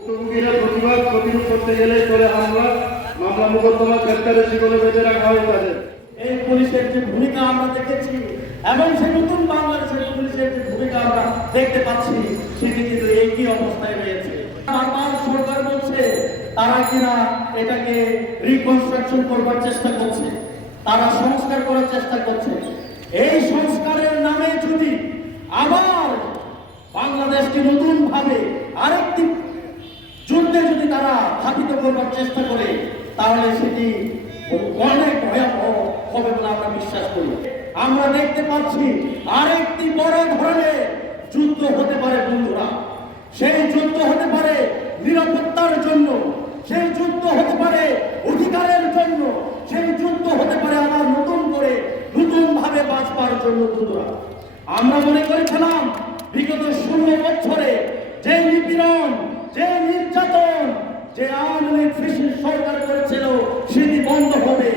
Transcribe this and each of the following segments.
ভুক্তভোগীরা প্রতিবাদ প্রতিরোধ করতে গেলে করে হামলা মামলা মোকদ্দমা গ্রেপ্তারের জীবনে বেঁধে রাখা হয় তাদের। এই পুলিশের যে ভূমিকা আমরা দেখেছি এবং সেই নতুন বাংলাদেশের পুলিশের যে ভূমিকা আমরা দেখতে পাচ্ছি সেটি কিন্তু একই অবস্থায় রয়েছে। বারবার সরকার বলছে তারা কিনা এটাকে রিকনস্ট্রাকশন করবার চেষ্টা করছে, তারা সংস্কার করার চেষ্টা করছে। এই সংস্কারের নামে যদি আবার বাংলাদেশকে নতুন ভাবে আরেকটি যুদ্ধে যদি তারা স্থাপিত করবার চেষ্টা করে তাহলে সেটি অনেক ভয়াবহ হবে বলে আমরা বিশ্বাস করি। আমরা দেখতে পাচ্ছি আরেকটি বড় ধরনের যুদ্ধ হতে পারে বন্ধুরা। সেই যুদ্ধ হতে পারে নিরাপত্তার জন্য, সেই যুদ্ধ হতে পারে অধিকারের জন্য, সেই যুদ্ধ হতে পারে আবার নতুন করে নতুন ভাবে বাঁচবার জন্য। বন্ধুরা, আমরা মনে করেছিলাম বিগত 16 বছরে যে নিপীড়ন, যে নির্যাতন, যে আওয়ামী লীগ ফ্যাসিস্ট সরকার করেছিল সেটি বন্ধ হবে,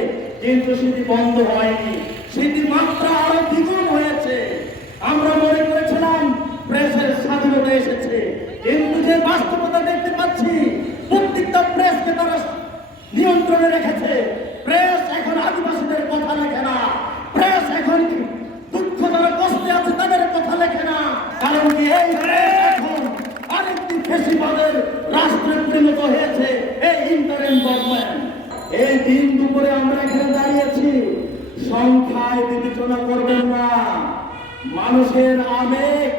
কিন্তু সেটি বন্ধ হয়নি, সেটি মাত্রা আরো দ্বিগুণ হয়েছে। আমরা মনে করেছিলাম প্রেসের স্বাধীনতা এসেছে, কিন্তু যে বাস্তবতা দেখতে পাচ্ছি প্রত্যেকটা প্রেসকে তারা নিয়ন্ত্রণে রেখেছে। প্রেস এখন আদিবাসীদের কথা লেখে না, প্রেস এখন দুঃখ যারা কষ্টে আছে তাদের কথা লেখে না। কারণ কি এই প্রেস এখন আরেকটি ফ্যাসিবাদের রাষ্ট্রে পরিণত হয়েছে, এই ইন্টারিম গভর্নমেন্ট। এই দিন দুপুরে আমরা এখানে দাঁড়িয়েছি, সংখ্যায় বিবেচনা করবেন না, মানুষের আবেগ,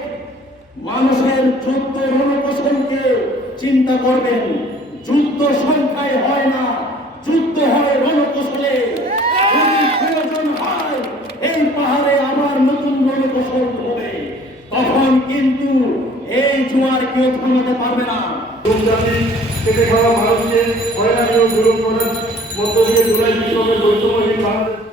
মানুষের যুদ্ধ রণকৌশলকে চিন্তা করবেন। যুদ্ধ সংখ্যায় হয় না, যুদ্ধ হয় রণকৌশলে। যদি প্রয়োজন হয় এই পাহাড়ে আবার নতুন রণকৌশল হবে, তখন কিন্তু এই জোয়ার কেউ থামাতে পারবে না। জাতি থেকে খাওয়া ভারতকে হয়রানি ও জুলুম করার মধ্য দিয়ে জুলাই বিপ্লবের বৈষম্যহীন বাংলাদেশ।